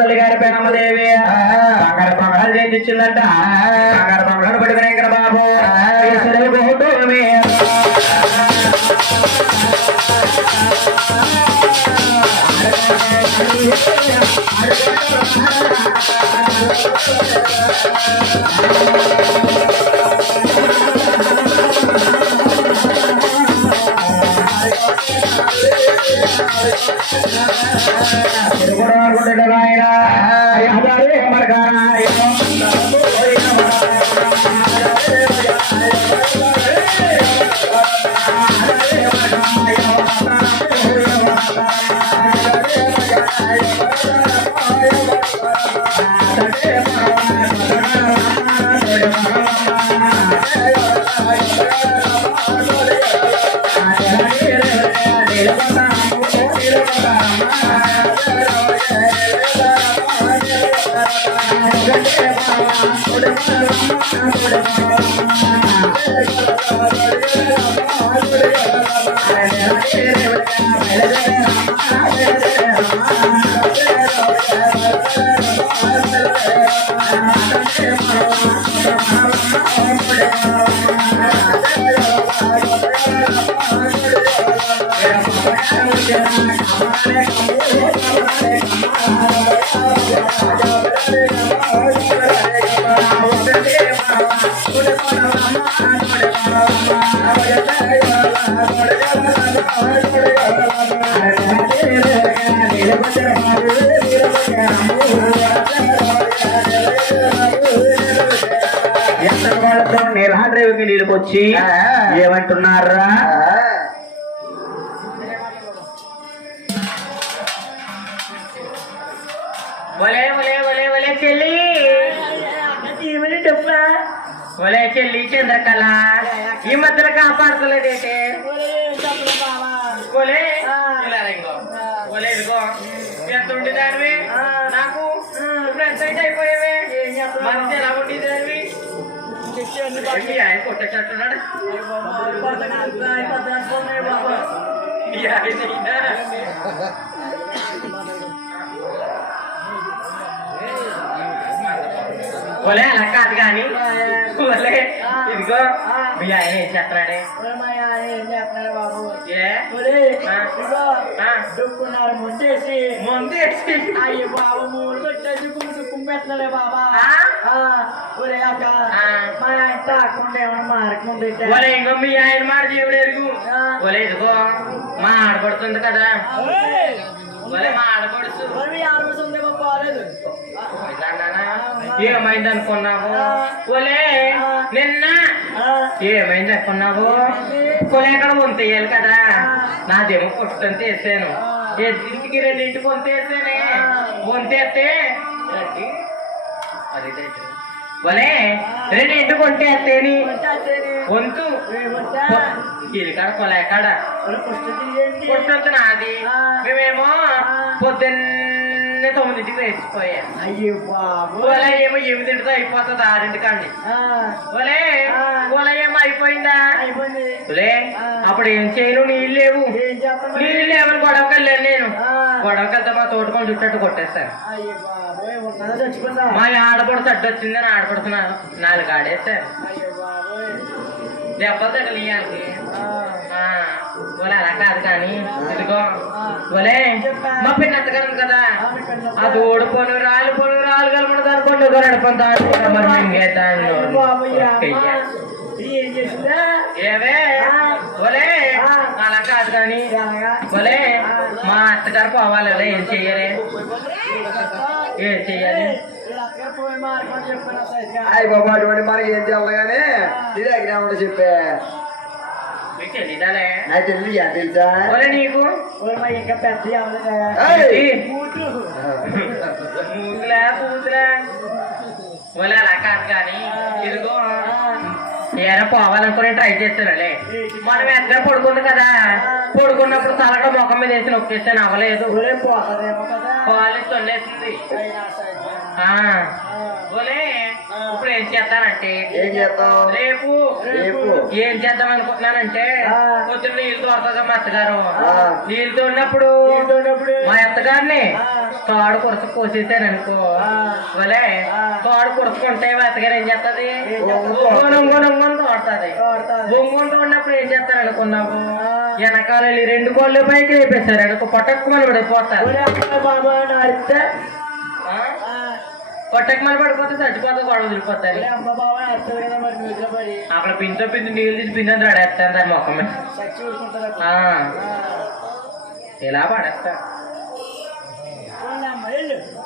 తల్లిగారి పెనమ్మదేవి బంగారు పొంగలు చేయించిందంట. బంగారు పొంగలు పడి వెంకట బాబు నీళ్ళకొచ్చి ఏమంటున్నారా? ఒలే ఒలే ఒలే ఒలే చెల్లి ఒలే చెల్లి చంద్రకళ ఈ మధ్యలో కాపాడుకోలేదేంటే ఒలే ఒలే ఇదిగో ఎంత ఉండేదానివి నాకు ఇప్పుడు ఎంత అయితే అయిపోయావే మంచి ఎలా ఉండేదానివి ఆయన కొట్టేటట్టున్నాడు ఒలే అలా కాదు కానీ ఒలే ఇదిగో మీ ఆయన ఏం చేస్తున్నాడే? ముందేసి అయ్యో బాబు మూడు పెట్టేసి కుమ్మెస్తున్నాడే బాబా. ఒరే అక్క మా ఆయన తాకుండా ఏమన్నా మారకుండా ఒలే ఇంకో మీ ఆయన మాట దేవుడు ఎరుగు. ఒలే ఇదిగో మా ఆడపడుతుంది కదా ఒలే మా ఆడపడుతు ఆడపడుతుంది బాగాలేదు ఏమైంది అనుకున్నావు? ఒలే నిన్న ఏమైంది అనుకున్నావు? కొలే ఎక్కడ వంతేయాలి కదా నాదేమో పుట్టని తీసాను ఇంటికి రెండింటికి వంతేసానే వంతేస్తే ఒలే రెండింటికి వంటేస్తేని వంతు కీలికాడ కొలేకాడ పుట్టంత నాది మేమేమో పొద్దున్నే 9ంటికి వేసిపోయా. అయ్యో బాబు ఒలే ఏమో 8ంటితో అయిపోతుంది 6ంటికండి. ఒలే ఒలే ఏమో అయిపోయిందా? అయిపోయింది. ఒలే అప్పుడు ఏం చేయను నీళ్ళు లేవు నీళ్ళు లేవని గొడవకెళ్ళాను నేను. గొడవకెళ్తే మా తోటకొని చుట్టట్టు కొట్టేస్తాను. మా ఆడపడు తడ్డు వచ్చిందని ఆడపడుతున్నా 4 ఆడేస్తాను దెబ్బలు తగలియాలి. ఒలే అలా కాదు కానీ ఇదిగో ఒలే మా పిన్నత్త కదా కదా అది ఓడిపోను రాళ్ళు కలపడదు అనుకోండి ఏవే ఒలే అలా కాదు కానీ ఒలే మా అత్తగారు పోవాలి ఏం చెయ్యాలి ఏం చెయ్యాలి? అయ్యి బాబా అటువంటి మనకి ఏం చేయాలి కానీ ఇది ఎగ్జామ్ చెప్పే తెలీదాలే నాకు తెలియదు తెలుసా నీకు ఇంకా పెద్ద మూతులా పూతులా ఒలే అలా కాదు కానీ ఇదిగో ఏమైనా పోవాలనుకుని ట్రై చేస్తానులే. మనం ఎక్కడ పడుకుంది కదా పడుకున్నప్పుడు తలక ముఖం మీద వేసి నొక్కేస్తాను అవ్వలేదు. కాలేజ్ తొండేసింది ఇప్పుడు ఏం చేస్తానంటే ఏం చేస్తావు రేపు రేపు ఏం చేద్దాం అనుకుంటున్నానంటే కొంచెం నీళ్ళు తోడుతుందా మా అత్తగారు ఆ. నీళ్ళు తోడినప్పుడు మా అత్తగారిని తోడు కురస కోసేసాను అనుకో వలే తోడు కురసుకుంటే మా అత్తగారు ఏం చేస్తుంది ఒంగొని తోడుతుంది ఒంగొని తోడినప్పుడు ఏం చేస్తారు అనుకున్నావు వెనకాల వెళ్ళి 2 కోళ్ళు పైకి వేపేశారు అనుకో పట్టక్కుమని పడిపోతారు కొట్టకమని పడిపోతే చచ్చిపోతా గొడవ వదిలిపోతారు అక్కడ పింతో పిండి నీళ్ళు తీసి పిండి పడేస్తాను దాని మొక్క మీద ఇలా పడేస్తా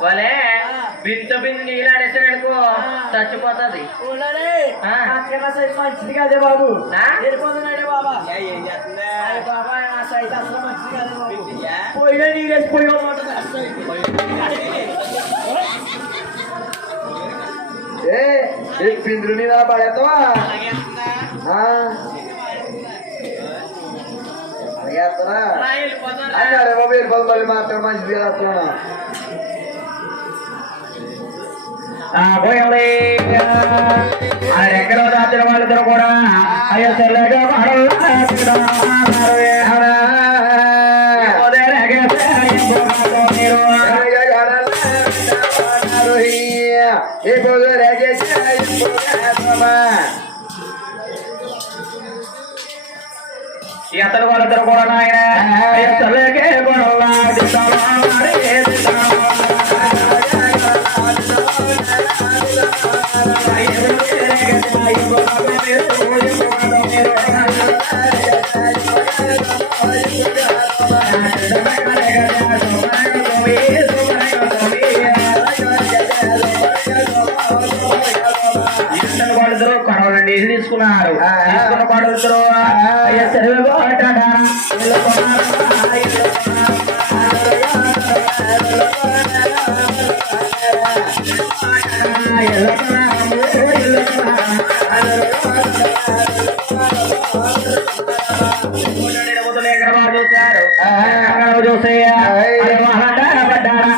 వాళ్ళే పింతో పిండి నీళ్ళు ఆడేస్తాను అనుకో చచ్చిపోతుంది మంచిది కదే బాబు ఆ? వెళ్ళిపోతున్నాడే బాబా ఏం చేస్తుందా అరే బాబా నా సైట్ అసలు మంచిది కాదు బాబు పోయినా నీరేసి ఏ పిందులు మీద పడేస్తావా అలాగేస్తారా అన్నాడు బాబు వెళ్ళిపోదు మళ్ళీ మాత్రం మంచిది చేస్తున్నా ఎక్కడో దాచిన వాళ్ళిద్దరు కూడా అయ్యో తెల్లగా అతను వాళ్ళిద్దరు కూడా నాయన తెల్లగే వాళ్ళిద్దరు కొడవలండి ఇది తీసుకున్నారు తీసుకున్న కొడవలిద్దరు చూసారు చూసే పడ్డారా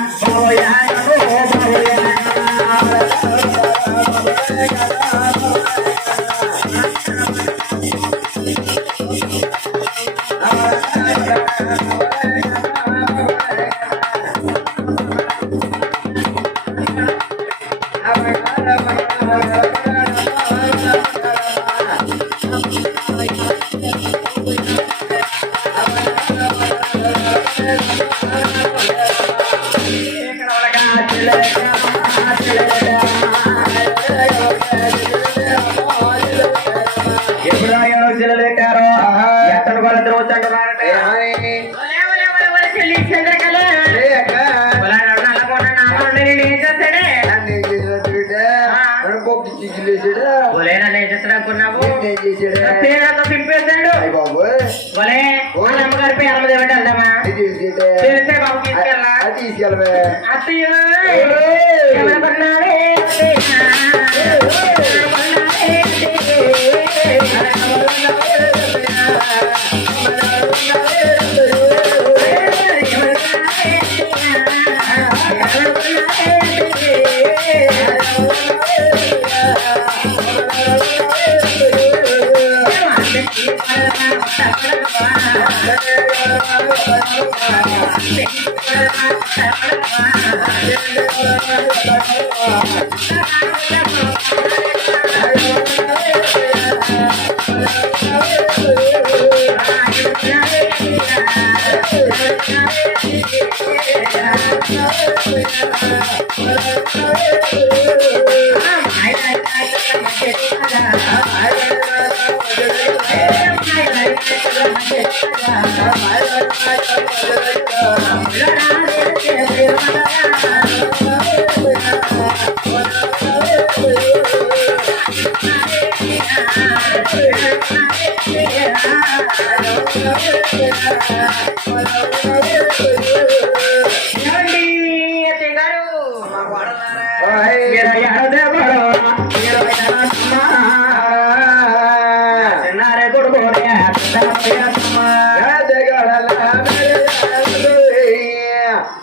ఎప్పుడు జిల్లా పెట్టారో ఎక్కడ వాళ్ళిద్దరు వచ్చంటున్నారంటే అనుకున్నావు దింపేశాడు ఒలే వాళ్ళ అమ్మగారి పేరు అమ్మది ఏమంటే వెళ్దామా తెలిసే బాబు తీసుకెళ్ళా తీసుకెళ్ళవే అత్తయ్య ఏమనుకున్నావే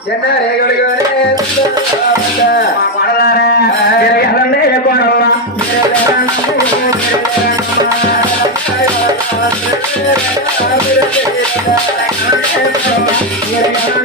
చెన్నారే ఎరగనా